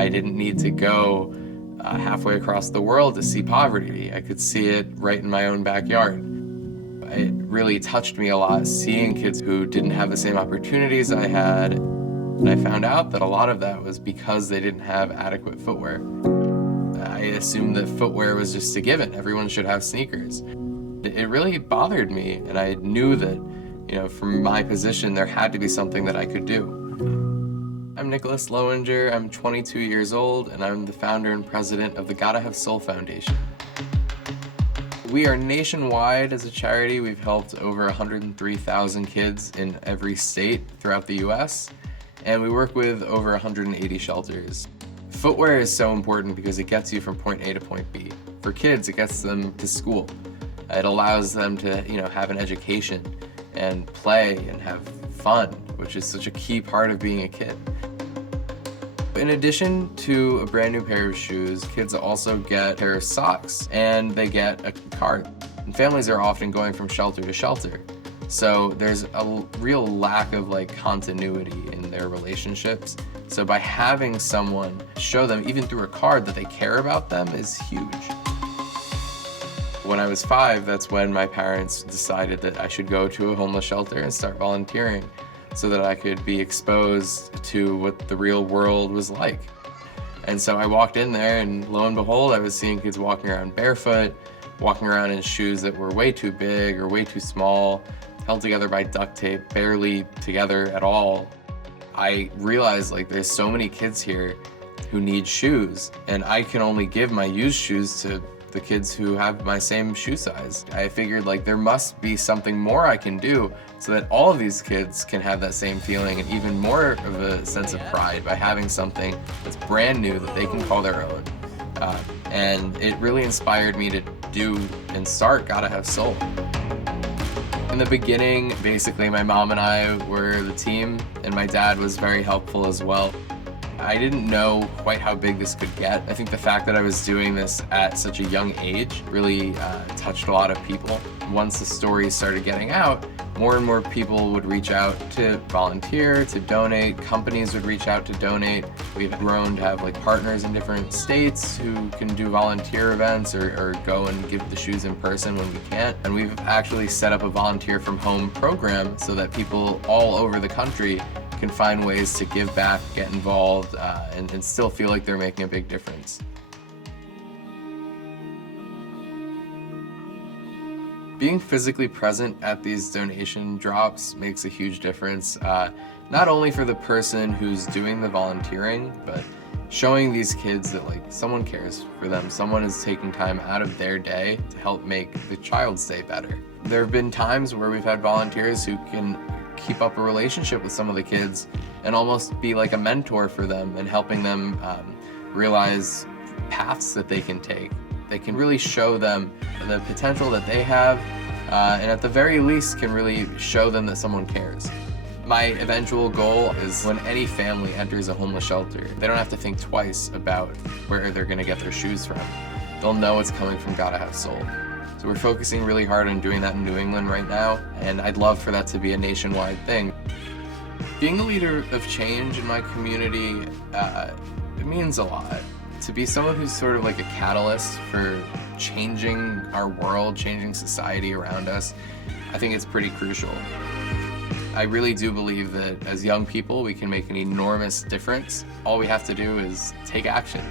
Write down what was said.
I didn't need to go halfway across the world to see poverty. I could see it right in my own backyard. It really touched me a lot seeing kids who didn't have the same opportunities I had. And I found out that a lot of that was because they didn't have adequate footwear. I assumed that footwear was just a given. Everyone should have sneakers. It really bothered me, and I knew that, from my position, there had to be something that I could do. I'm Nicholas Lowinger, I'm 22 years old, and I'm the founder and president of the Gotta Have Soul Foundation. We are nationwide as a charity. We've helped over 103,000 kids in every state throughout the US, and we work with over 180 shelters. Footwear is so important because it gets you from point A to point B. For kids, it gets them to school. It allows them to, have an education and play and have fun, which is such a key part of being a kid. In addition to a brand new pair of shoes, kids also get a pair of socks and they get a card. And families are often going from shelter to shelter. So there's a real lack of continuity in their relationships. So by having someone show them, even through a card, that they care about them is huge. When I was 5, that's when my parents decided that I should go to a homeless shelter and start volunteering so that I could be exposed to what the real world was like. And so I walked in there, and lo and behold, I was seeing kids walking around barefoot, walking around in shoes that were way too big or way too small, held together by duct tape, barely together at all. I realized there's so many kids here who need shoes, and I can only give my used shoes to the kids who have my same shoe size. I figured there must be something more I can do so that all of these kids can have that same feeling and even more of a sense of pride by having something that's brand new that they can call their own. And it really inspired me to do and start Gotta Have Soul. In the beginning, basically my mom and I were the team, and my dad was very helpful as well. I didn't know quite how big this could get. I think the fact that I was doing this at such a young age really touched a lot of people. Once the stories started getting out, more and more people would reach out to volunteer, to donate. Companies would reach out to donate. We've grown to have partners in different states who can do volunteer events or go and give the shoes in person when we can't. And we've actually set up a volunteer from home program so that people all over the country can find ways to give back, get involved, and still feel like they're making a big difference. Being physically present at these donation drops makes a huge difference, not only for the person who's doing the volunteering, but showing these kids that someone cares for them, someone is taking time out of their day to help make the child's day better. There have been times where we've had volunteers who can keep up a relationship with some of the kids and almost be like a mentor for them and helping them realize paths that they can take. They can really show them the potential that they have, and at the very least can really show them that someone cares. My eventual goal is when any family enters a homeless shelter, they don't have to think twice about where they're gonna get their shoes from. They'll know it's coming from Gotta Have Soul. So we're focusing really hard on doing that in New England right now, and I'd love for that to be a nationwide thing. Being a leader of change in my community, it means a lot. To be someone who's sort of like a catalyst for changing our world, changing society around us, I think it's pretty crucial. I really do believe that as young people, we can make an enormous difference. All we have to do is take action.